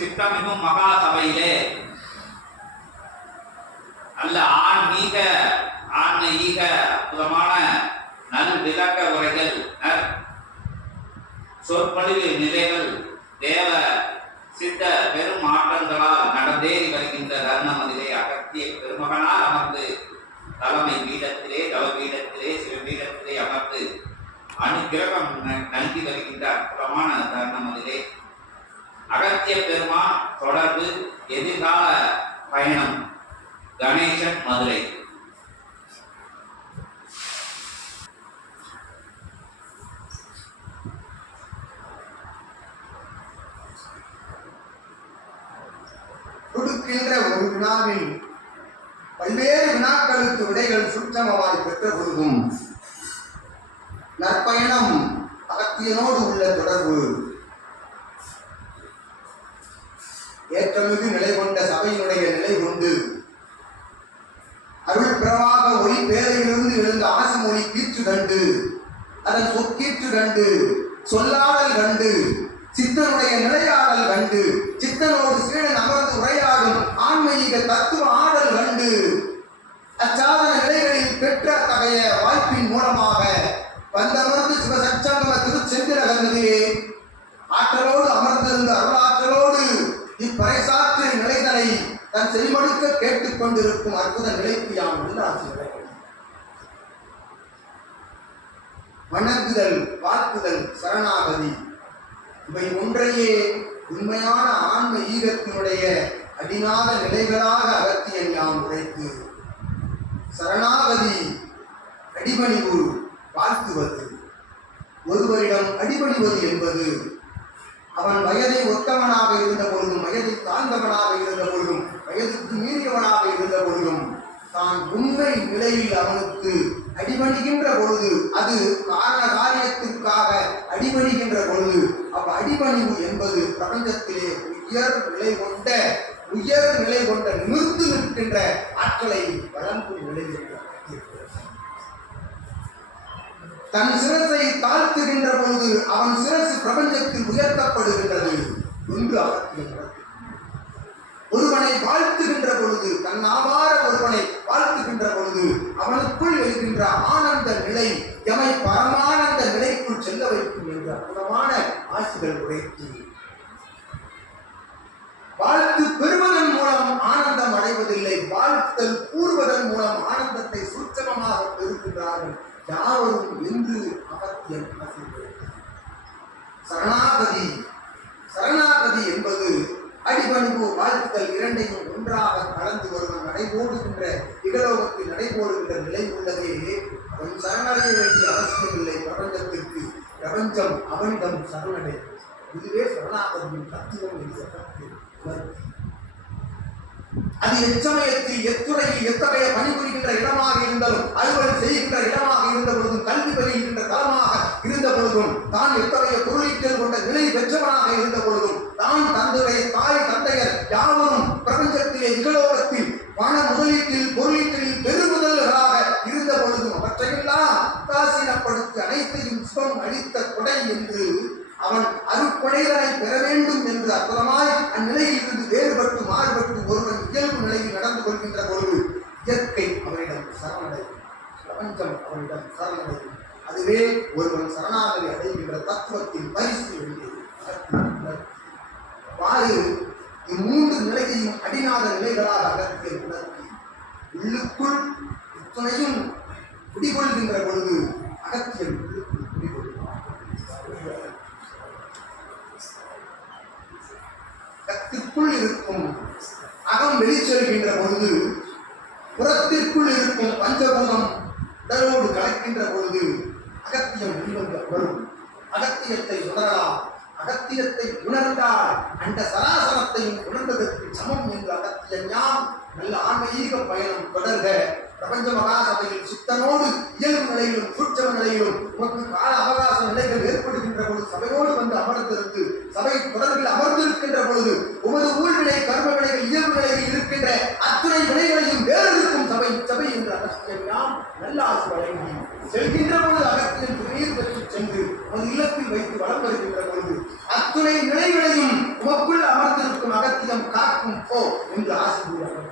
சித்தமிகும் மகா சபையிலே நல்ல ஆன்மீக ஆன்மீக அற்புதமான நல் விளக்க உரைகள் சொற்பொழிவு நிலைகள் தேவ சித்த பெரும் ஆட்டங்களால் நடந்தேறி வருகின்ற தருணமதிலே அகத்திய பெருமகனால் அமர்ந்து தலைமை பீடத்திலே தவபீடத்திலே சிவபீடத்திலே அமர்ந்து அனுகிரகம் நல்கி வருகின்ற அற்புதமான தருணமதிலே அகத்திய பெருமான் தொடர்பு எதிர்கால பயணம். கணேசன் மதுரை. கொடுக்கின்ற ஒரு வினாவில் பல்வேறு வினாக்களுக்கு விடைகள் சுற்றமவாய் பெற்ற பொழுதும் நற்பயணம் அகத்தியனோடு உள்ள தொடர்பு ஏற்றமிகு நிலை கொண்ட சபையினுடைய நிலை உண்டு. அருள் பிரவாக ஒளி பேரையிலிருந்து எழுந்த ஆசி மொழி கீற்று கண்டு அதன் சொற்கீற்று கண்டு சொல்லாடல் கண்டு சித்தனுடைய நிலையாடல் கண்டு சித்தனோடு சீடன் அமர்ந்து உரையாடும் ஆன்மீக தத்துவ கேட்டுக்கொண்டிருக்கும் கேட்டுக் கொண்டிருக்கும் அற்புத நிலைக்கு யாம் உள்ளாசிகளை வணங்குதல் வாக்குதல் சரணாகதி இவை ஒன்றையே உண்மையான ஆன்ம ஈகத்தினுடைய அடிநாத நிலைகளாக அகத்தியன் யாம் உரைத்து சரணாகதி அடிபணிவு வாழ்த்துவது. ஒருவரிடம் அடிபணிவது என்பது அவன் வயதை ஒத்தவனாக இருந்த பொழுதும் வயதை தாழ்ந்தவனாக இருந்த பொழுதும் வயதுக்கு மீறியவனாக இருந்த பொழுதும் தான் உண்மை நிலையில் அவனுக்கு அடிபணிகின்ற பொழுது அது காரண காரியத்திற்காக அடிபணிகின்ற பொழுது அப்ப அடிபணிவு என்பது பிரபஞ்சத்திலே உயர் நிலை கொண்ட உயர் நிலை கொண்ட நிறுத்து நிற்கின்ற ஆற்றலை வழங்கும் நிலையில் தன் சிரசை தாழ்த்துகின்ற பொழுது அவன் சிரசு பிரபஞ்சத்தில் உயர்த்தப்படுகின்றது என்று அவர் ஒருவனை வாழ்த்துகின்ற பொழுது தன் ஆபார ஒருவனை வாழ்த்துகின்ற பொழுது அவனுக்குள் எழுகின்ற ஆனந்த நிலை எமை பரமானந்த நிலைக்குள் செல்ல வைக்கும் என்ற அற்புதமான ஆசிகள் உரைத்து வாழ்த்து பெறுவதன் மூலம் ஆனந்தம் அடைவதில்லை வாழ்த்தல் கூறுவதன் மூலம் ஆனந்தத்தை சூட்சமமாக பெறுகின்றார்கள். யாவரும் என்று அகத்தியம் சரணாகதி சரணாகதி என்பது அடிபணிவு வாழ்த்துக்கள் இரண்டையும் ஒன்றாக கலந்து வருவன் நடைபோடுகின்ற இகலோகத்தில் நடைபோடுகின்ற நிலை உள்ளதே. அவன் சரணடைய வேண்டிய அவசியமில்லை பிரபஞ்சத்திற்கு பிரபஞ்சம் அவனிடம் சரணடை. இதுவே சரணாகதியின் தத்துவம் என்று அது எச்சமயத்தில் எத்துறையில் எத்தகைய பணிபுரிகின்ற இடமாக இருந்தாலும் அலுவல் செய்கின்ற இடமாக இருந்த பொழுதும் கல்வி பெறுகின்ற தளமாக இருந்த பொழுதும் தான் எத்தகைய பொருளீட்டல் கொண்ட நிலை பெற்றவனாக இருந்த பொழுதும் தான் தந்தைய தாய் தந்தையர் யாவரும் பிரபஞ்சத்திலே இகலோகத்தில் பண முதலீட்டில் பொருளீட்டில் பெருமுதல்களாக இருந்த பொழுதும் அவற்றையெல்லாம் உதாசீனப்படுத்தி அனைத்தையும் சுகம் அளித்த கொடை என்று அவன் அருட்கொடைகளை பெற வேண்டும் என்று அற்புதமாய் அந்நிலையில் இருந்து வேறுபட்டு மாறுபட்டு ஒருவன் இயல்பு நிலையில் நடந்து கொள்கின்ற பொழுது இயற்கை அவனிடம் சரணடையும். பிரபஞ்சம் அவனிடம் சரணடையும். அதுவே ஒருவன் சரணாகதி அடைகின்ற தத்துவத்தின் பரிசு என்று வாறு அடிநாத நிலைகளாக அகத்தை உணர்த்தி உள்ளுக்குள் இத்தனையும் குடிகொள்கின்ற பொழுது அகத்தியம் உள்ளுக்குள் குடிகொள்கிறார் கத்திற்குள் இருக்கும் அகம் வெளிச்செல்கின்ற பொழுது புறத்திற்குள் இருக்கும் பஞ்சபூதம் உடலோடு கலக்கின்ற பொழுது அகத்தியம் வெளிவந்து வரும். அகத்தியத்தை உணரலாம் அகத்தியத்தை உணர்ந்தால் அந்த சராசரத்தையும் உணர்ந்ததற்கு சமம் என்று அகத்திய ஞாம் நல்ல ஆன்மீக பயணம் தொடர்க. பிரபஞ்ச மகாசபையில் சித்தனோடு இயல்பு நிலையிலும் சூட்சம நிலையிலும் உனக்கு கால அவகாச நிலைகள் ஏற்படுகின்ற பொழுது சபையோடு வந்து அமர்ந்திருந்து சபை தொடர்பில் அமர்ந்திருக்கின்ற பொழுது உமது ஊழ்நிலை கர்ம வினைகள் இயல்பு நிலையில் இருக்கின்ற அத்துணை வினைகளையும் வேறு சபை சபை என்ற அகத்தியம் நாம் நல்ல ஆசை வழங்கி செல்கின்ற பொழுது அகத்தியம் துணையில் பெற்று சென்று உமது இல்லத்தில் வைத்து வளம் வருகின்ற பொழுது அத்துணை நிலைகளையும் உமக்குள் அமர்ந்திருக்கும் அகத்தியம் காக்கும் போ என்று ஆசி கூறார்கள்